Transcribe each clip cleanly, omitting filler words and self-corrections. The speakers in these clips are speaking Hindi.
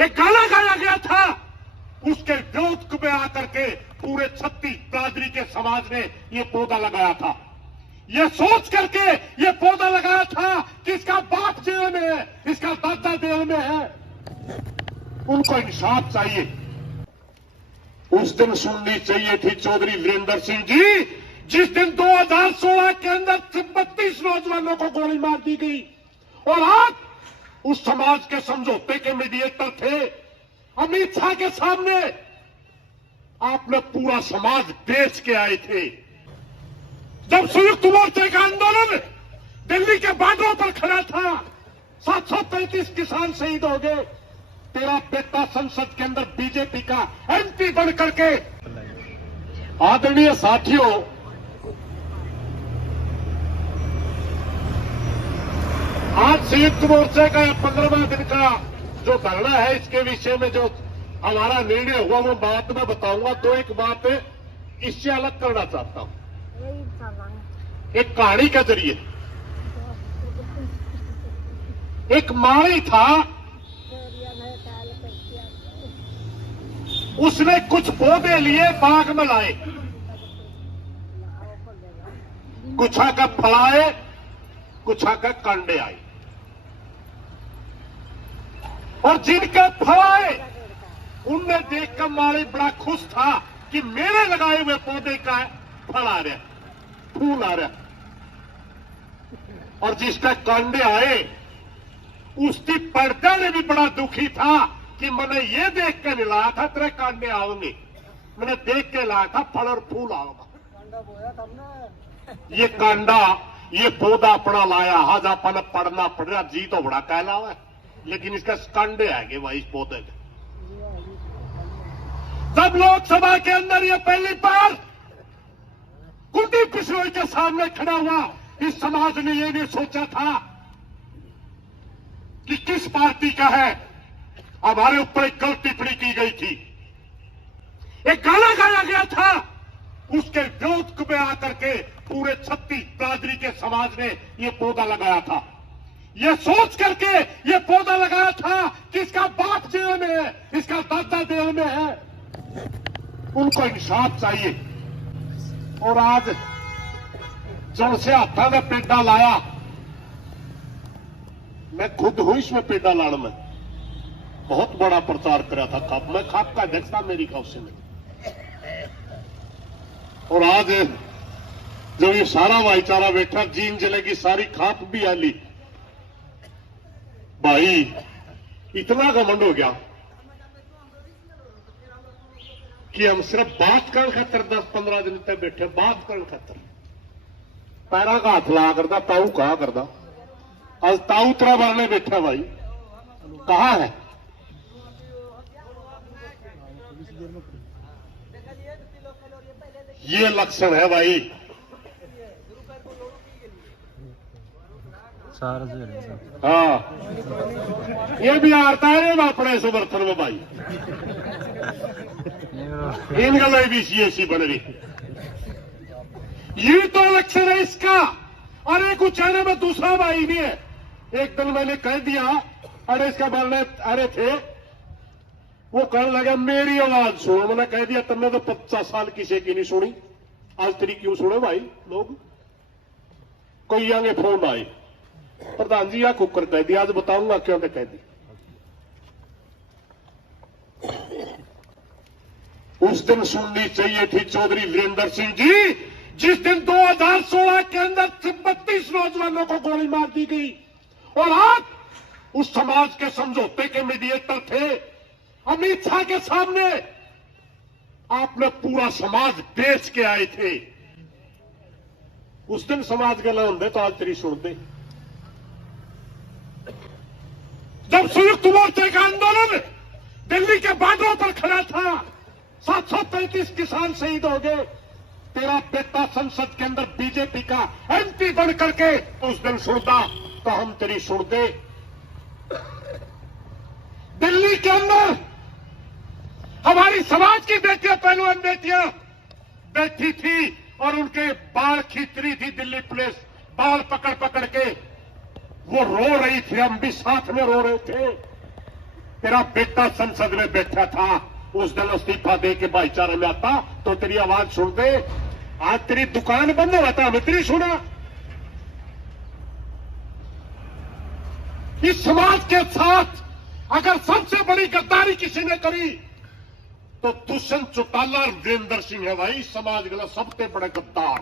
एक गाना गाया गया था, उसके विरोध में आकर के पूरे छत्तीस बिरादरी के समाज ने ये पौधा लगाया था। ये सोच करके ये पौधा लगाया था कि इसका बाप जेल में है, इसका दादा जेल में है, उनको इंसाफ चाहिए। उस दिन सुननी चाहिए थी चौधरी वीरेंद्र सिंह जी, जिस दिन 2016 के अंदर 32 नौजवानों को गोली मार दी गई और आज उस समाज के समझौते के मीडिएटर थे अमित शाह के सामने आपने पूरा समाज बेच के आए थे। जब संयुक्त मोर्चे का आंदोलन दिल्ली के बार्डरों पर खड़ा था, 735 किसान शहीद हो गए, तेरा बेटा संसद के अंदर बीजेपी का एमपी बन करके। आदरणीय साथियों, आज संयुक्त मोर्चे का 15वां दिन का जो धरना है, इसके विषय में जो हमारा निर्णय हुआ वो बात मैं बताऊंगा। तो एक बात इससे अलग करना चाहता हूं, एक कहानी के जरिए। एक माली था, उसने कुछ पौधे लिए, बाग में लाए, कुछ आकर फलाए, कुछ आकर कांडे आए, और जिनके फलाए उनने देखकर माली बड़ा खुश था कि मेरे लगाए हुए पौधे का फल आ रहा, फूल आ रहा। और जिसका कांडे आए उसकी पर्दा ने भी बड़ा दुखी था कि मैंने ये देख के नहीं लाया था तेरे कांडे आओगे, मैंने देख के लाया था फल और फूल आओगा। ये कांडा, ये पौधा अपना लाया, आज अपन पढ़ना पड़ रहा, जी तो बड़ा कहलावा है, लेकिन इसका कांडे आएंगे भाई इस पौधे के। जब लोकसभा के अंदर ये पहली बार कुंडी पिछोई के सामने खड़ा हुआ, इस समाज ने ये नहीं सोचा था कि किस पार्टी का है। हमारे ऊपर एक गलत टिप्पणी की गई थी, एक गाना गाया गया था, उसके विरोध में आकर के पूरे 36 बिरादरी के समाज ने ये पौधा लगाया था। ये सोच करके ये पौधा लगाया था कि इसका बाप जेल में है, इसका दादा जेल में है, उनको इंसाफ चाहिए। और आज जड़ से हाथा में पेड़ा लाया, मैं खुद हूं इसमें पेड़ा लाने में, बहुत बड़ा प्रचार करा था खाप, मैं खाप का अध्यक्ष था मेरी काउंसिल में। और आज जब ये सारा भाईचारा बैठा, जीन जिले की सारी खाप भी आली, भाई इतना घमंड हो गया कि हम सिर्फ बात कर खातर 10-15 दिन तक बैठे, बात कर खातर पैरा का हाथ ला करता, ताऊ कहा करता। आज ताऊ तेरा मारने बैठा भाई, कहा है? ये लक्षण है भाई। हाँ, ये भी आता है ना अपने समर्थन में भाई, इन गल भी सी बन रही, ये तो लक्षण है इसका। अरे कुछ कहने में दूसरा भाई नहीं है। एक दिन मैंने कह दिया, अरे इसका बोलने अरे थे, वो कहने लगा मेरी आवाज सुनो। मैंने कह दिया तुमने तो 50 साल किसी की नहीं सुनी, आज तेरी क्यों सुने भाई लोग। कोई आगे फोन आए, प्रधान जी या कुकर कह दिया, आज बताऊंगा क्यों कह दी। उस दिन सुननी चाहिए थी चौधरी वीरेंद्र सिंह जी, जिस दिन 2016 के अंदर 32 नौजवानों को गोली मार दी गई और आज उस समाज के समझौते के मीडिएटर थे अमित शाह के सामने आपने पूरा समाज बेच के आए थे। उस दिन समाज गला होंगे तो आज तेरी सुनते। जब संयुक्त मोर्चे का आंदोलन दिल्ली के बार्डरों पर खड़ा था, 735 किसान शहीद हो गए, तेरा बेटा संसद के अंदर बीजेपी का एमपी बन करके उस दिन सुनता तो हम तेरी सुनते। दिल्ली के अंदर हमारी समाज की बेटियां, पहलवान बेटियां बैठी थी और उनके बाल खींच रही थी दिल्ली पुलिस, बाल पकड़ पकड़ के वो रो रही थी, हम भी साथ में रो रहे थे। तेरा बेटा संसद में बैठा था, उस दिन इस्तीफा दे के भाईचारे में आता तो तेरी आवाज सुन दे। आज तेरी दुकान बंद हो था, हमें तेरी सुना। इस समाज के साथ अगर सबसे बड़ी गद्दारी किसी ने करी तो दुष्यंत चौटाला और वीरेंद्र सिंह है भाई, समाज के सबसे बड़े गद्दार।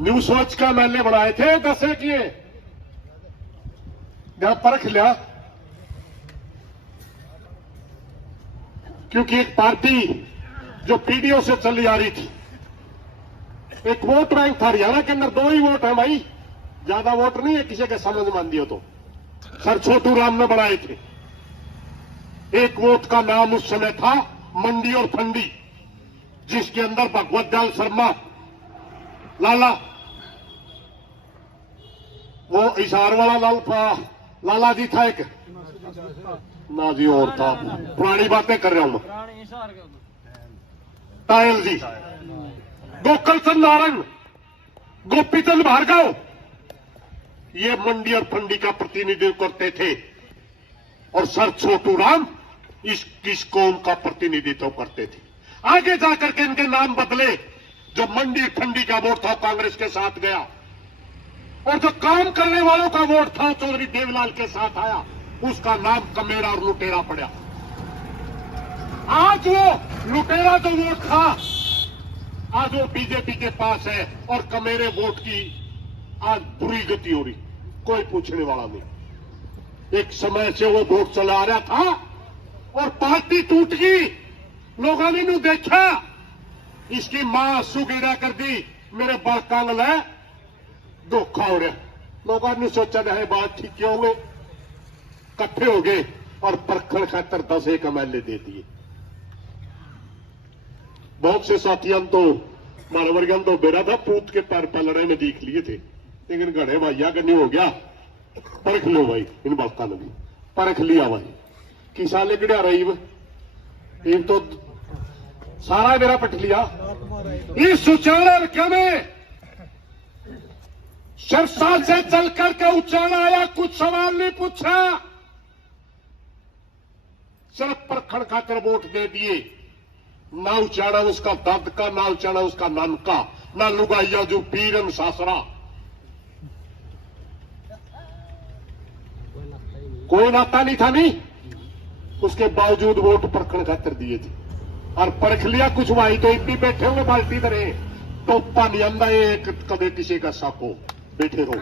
न्यू सोच का मैंने बनाए थे 10 किए, जहां परख लिया, क्योंकि एक पार्टी जो पीडीओ से चली आ रही थी, एक वोट बैंक था हरियाणा के अंदर, 2 ही वोट है भाई, ज्यादा वोट नहीं है, किसी के समझ मान दियो तो सर छोटू राम ने बनाए थे। एक वोट का नाम उस समय था मंडी और फंडी, जिसके अंदर भगवत दयाल शर्मा लाला, वो इशार वाला लाला जी था एक ना जी, और था, पुरानी बातें कर रहा हूं मैं, टायल जी, गोकुल चंद नारंग, गोपीचंद भार्गव, ये मंडी और फंडी का प्रतिनिधित्व करते थे, और सर छोटू राम इस कौम का प्रतिनिधित्व करते थे। आगे जाकर के इनके नाम बदले, जो मंडी फंडी का वोट था कांग्रेस के साथ गया, और जो काम करने वालों का वोट था चौधरी देवलाल के साथ आया, उसका नाम कमेरा और लुटेरा पड़ा। आज वो लुटेरा जो वोट था, आज वो बीजेपी के पास है, और कमेरे वोट की आज बुरी गति हो रही, कोई पूछने वाला नहीं। एक समय से वो वोट चला आ रहा था और पार्टी टूट गई, लोगों ने देखा, इसकी मां सुगीरा कर दी, मेरे बड़कांगल है, धोखा हो रहा। लोगों ने सोचा है बात ठीक क्यों होंगे, इकट्ठे हो गए और परखण खातर 10 MLA दे दिए। बहुत से साथियों तो मारे वर्गन तो बेरा था, पूत के पैर पलड़े में देख लिए थे, लेकिन गढ़े भैया का नहीं हो गया। परख लो भाई, इन बातों ने भी परख लिया भाई, कि साले किड़ा रही एक तो सारा मेरा पट लिया। इस उचाड़ा रखे में सिरसा से चल करके उचाड़ा आया, कुछ सवाल नहीं पूछा, सिर्फ परखण खातर वोट दे दिए। ना उचाड़ा उसका दर्द का, ना उचाड़ा उसका नन का, ना लुगाइया जो पीरन सासरा, कोई नाता नहीं था, नहीं उसके बावजूद वोट परखण खातर दिए थे। और परख लिया कुछ भाई तो इतनी बैठे होंगे बाल्टी तरह, तो नहीं आंदा एक कदे किसी का साको बैठे रहो।